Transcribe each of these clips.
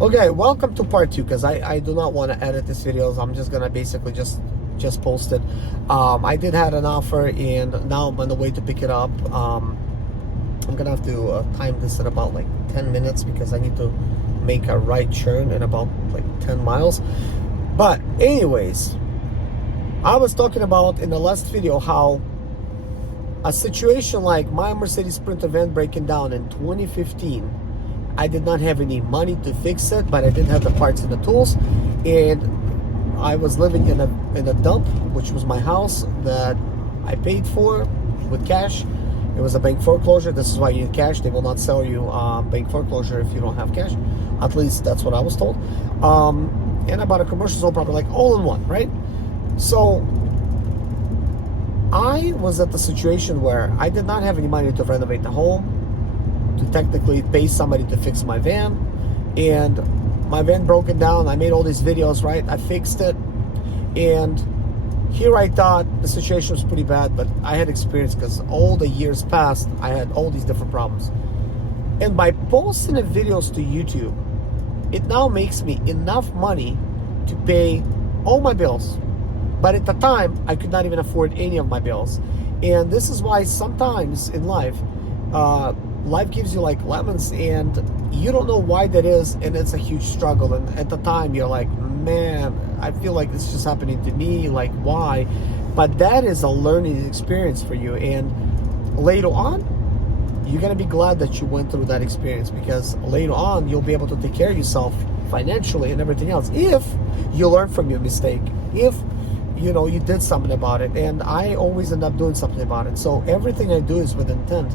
Okay, welcome to part two, because I do not want to edit this videos. I'm just gonna basically just post it. I did had an offer, and now I'm on the way to pick it up. I'm gonna have to time this at about like 10 minutes because I need to make a right turn in about like 10 miles. But anyways, I was talking about in the last video how a situation like my Mercedes Sprinter van breaking down in 2015, I did not have any money to fix it, but I did have the parts and the tools, and I was living in a dump, which was my house that I paid for with cash. It was a bank foreclosure. This is why you need cash. They will not sell you bank foreclosure if you don't have cash. At least that's what I was told. And I bought a commercial zone property, like all in one, right? So I was at the situation where I did not have any money to renovate the home, to technically pay somebody to fix my van, and my van broken down. I made all these videos, right? I fixed it, and here I thought the situation was pretty bad, but I had experience because all the years past, I had all these different problems. And by posting the videos to YouTube, it now makes me enough money to pay all my bills. But at the time, I could not even afford any of my bills. And this is why sometimes in life, life gives you like lemons, and you don't know why that is, and it's a huge struggle. And at the time, you're like, man, I feel like this is just happening to me, like why? But that is a learning experience for you, and later on, you're gonna be glad that you went through that experience, because later on, you'll be able to take care of yourself financially and everything else if you learn from your mistake, if you did something about it. And I always end up doing something about it. So everything I do is with intent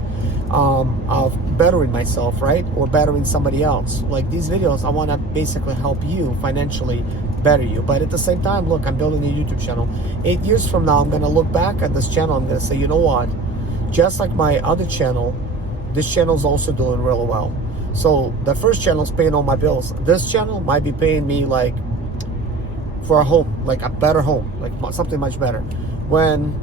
of bettering myself, right? Or bettering somebody else. Like these videos, I want to basically help you financially better you. But at the same time, look, I'm building a YouTube channel. 8 years from now, I'm going to look back at this channel. I'm going to say, you know what? Just like my other channel, this channel is also doing really well. So the first channel is paying all my bills. This channel might be paying me like for a home, like a better home, like something much better, when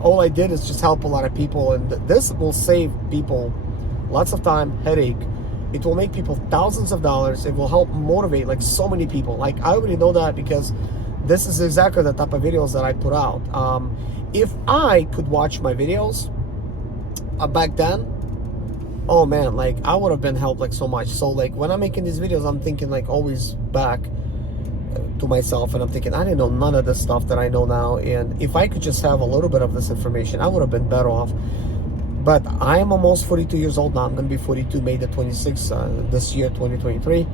all I did is just help a lot of people. And this will save people lots of time, headache. It will make people thousands of dollars. It will help motivate like so many people. Like I already know that, because this is exactly the type of videos that I put out. If I could watch my videos back then, oh man, like I would have been helped like so much. So like when I'm making these videos, I'm thinking like always back to myself, and I'm thinking, I didn't know none of this stuff that I know now, and if I could just have a little bit of this information, I would have been better off. But I am almost 42 years old now. I'm going to be 42 May the 26th this year, 2023.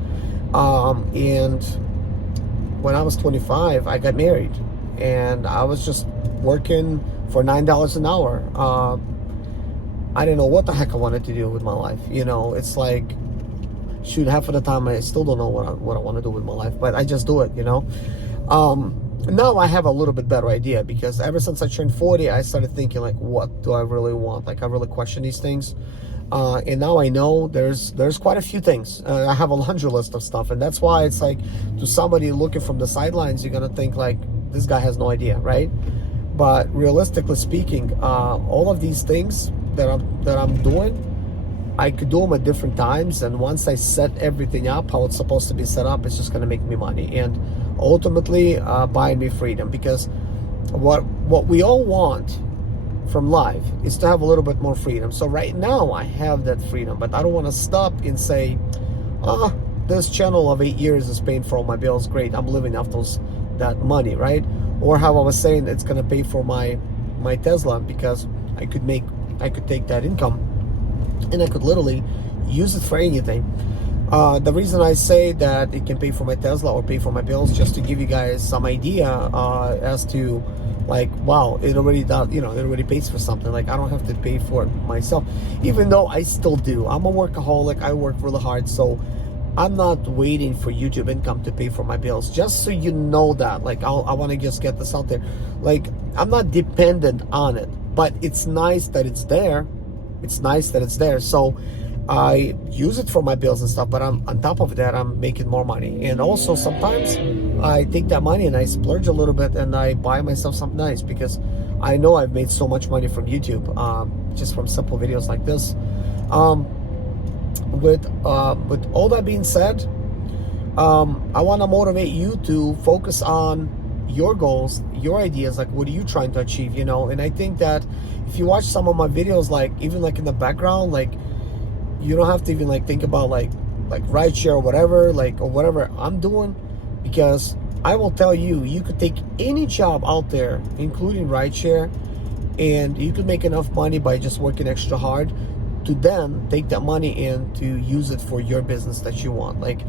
And when I was 25, I got married, and I was just working for $9 an hour. I didn't know what the heck I wanted to do with my life. It's like, shoot, half of the time I still don't know what I want to do with my life, but I just do it. Now I have a little bit better idea, because ever since I turned 40, I started thinking like, what do I really want? Like I really question these things, and now I know there's quite a few things. I have a laundry list of stuff, and that's why it's like, to somebody looking from the sidelines, you're gonna think like, this guy has no idea, right? But realistically speaking, all of these things that I'm doing, I could do them at different times, and once I set everything up how it's supposed to be set up, it's just going to make me money, and ultimately buy me freedom. Because what we all want from life is to have a little bit more freedom. So right now I have that freedom, but I don't want to stop and say, this channel of 8 years is paying for all my bills, great, I'm living off that money, right? Or how I was saying, it's going to pay for my Tesla, because I could take that income and I could literally use it for anything. The reason I say that it can pay for my Tesla or pay for my bills, just to give you guys some idea as to like, wow, it already does, it already pays for something. Like I don't have to pay for it myself, even though I still do. I'm a workaholic. I work really hard, so I'm not waiting for YouTube income to pay for my bills. Just so you know that, like, I want to just get this out there. Like, I'm not dependent on it, but it's nice that it's there. It's nice that it's there. So I use it for my bills and stuff, but on top of that, I'm making more money. And also sometimes I take that money and I splurge a little bit and I buy myself something nice, because I know I've made so much money from YouTube, just from simple videos like this. With all that being said, I want to motivate you to focus on your goals, your ideas, like what are you trying to achieve, you know? And I think that if you watch some of my videos, like even like in the background, like you don't have to even like think about like rideshare or whatever, like or whatever I'm doing, because I will tell you, you could take any job out there, including rideshare, and you could make enough money by just working extra hard to then take that money and to use it for your business that you want. Like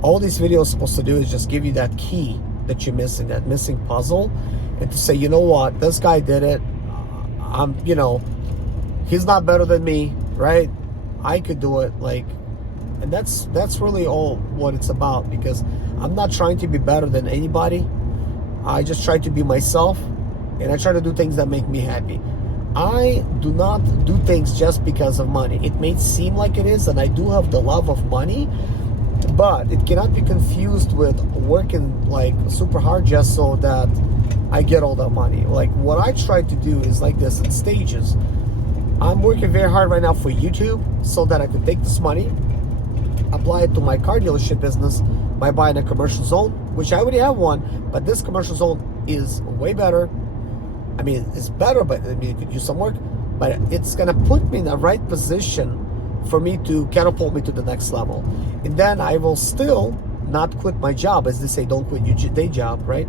all these videos are supposed to do is just give you that key that you're missing, that missing puzzle, and to say, you know what, this guy did it. You know, he's not better than me, right? I could do it, like, and that's really all what it's about, because I'm not trying to be better than anybody. I just try to be myself, and I try to do things that make me happy. I do not do things just because of money. It may seem like it is, and I do have the love of money, but it cannot be confused with working like super hard just so that I get all that money. Like what I try to do is like this in stages. I'm working very hard right now for YouTube so that I can take this money, apply it to my car dealership business by buying a commercial zone, which I already have one, but this commercial zone is way better. I mean, it's better, but I mean, it could use some work, but it's gonna put me in the right position for me to catapult me to the next level. And then I will still not quit my job, as they say, don't quit your day job, right?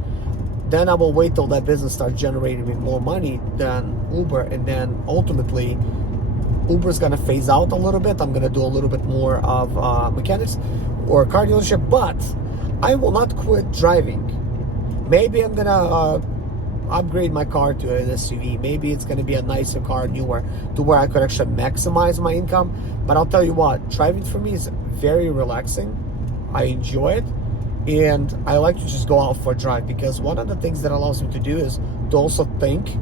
Then I will wait till that business starts generating me more money than Uber, and then ultimately Uber's gonna phase out a little bit. I'm gonna do a little bit more of mechanics or car dealership, but I will not quit driving. Maybe I'm gonna upgrade my car to an SUV. Maybe it's gonna be a nicer car, newer, to where I could actually maximize my income. But I'll tell you what, driving for me is very relaxing. I enjoy it, and I like to just go out for a drive, because one of the things that allows me to do is to also think,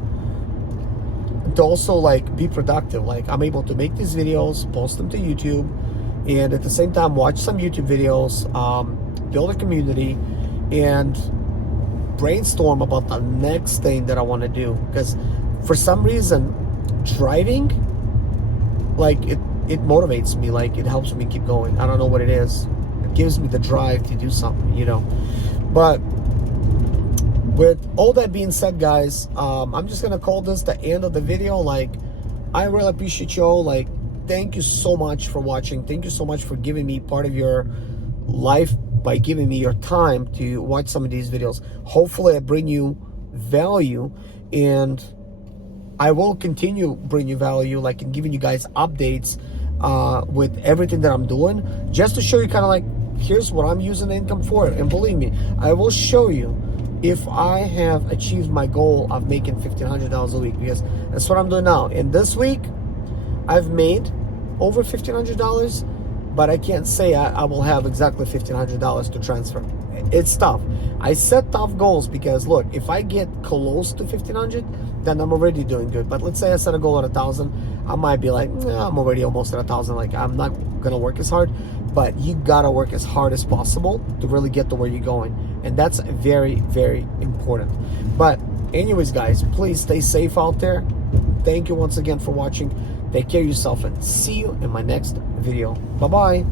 to also like be productive. Like I'm able to make these videos, post them to YouTube, and at the same time watch some YouTube videos, build a community, and brainstorm about the next thing that I want to do. Because for some reason driving, like it motivates me, like it helps me keep going. I don't know what it is. It gives me the drive to do something, you know. But with all that being said, guys, I'm just gonna call this the end of the video. Like I really appreciate you all. Like thank you so much for watching. Thank you so much for giving me part of your life by giving me your time to watch some of these videos. Hopefully I bring you value, and I will continue bring you value, like in giving you guys updates with everything that I'm doing, just to show you kind of like, here's what I'm using the income for. And believe me, I will show you if I have achieved my goal of making $1,500 a week, because that's what I'm doing now. And this week I've made over $1,500, but I can't say I will have exactly $1,500 to transfer. It's tough. I set tough goals, because look, if I get close to 1,500, then I'm already doing good. But let's say I set a goal at 1,000, I might be like, I'm already almost at 1,000. Like I'm not gonna work as hard. But you gotta work as hard as possible to really get to where you're going, and that's very, very important. But anyways, guys, please stay safe out there. Thank you once again for watching. Take care of yourself, and see you in my next video. Bye-bye.